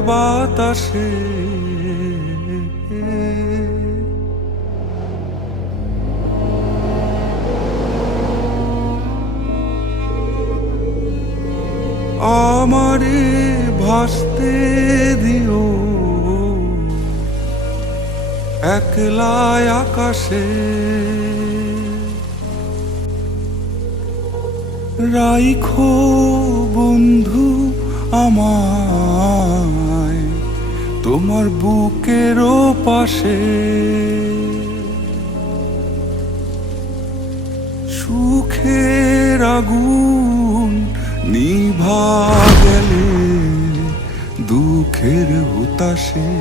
বাতাসে। আমারে ভাসতে দিও। একলায় আকাশে। রাইখো বন্ধু আমায় তোমার বুকের পাশে সুখের আগুন নিভা গেলে দুঃখের হুতাশে।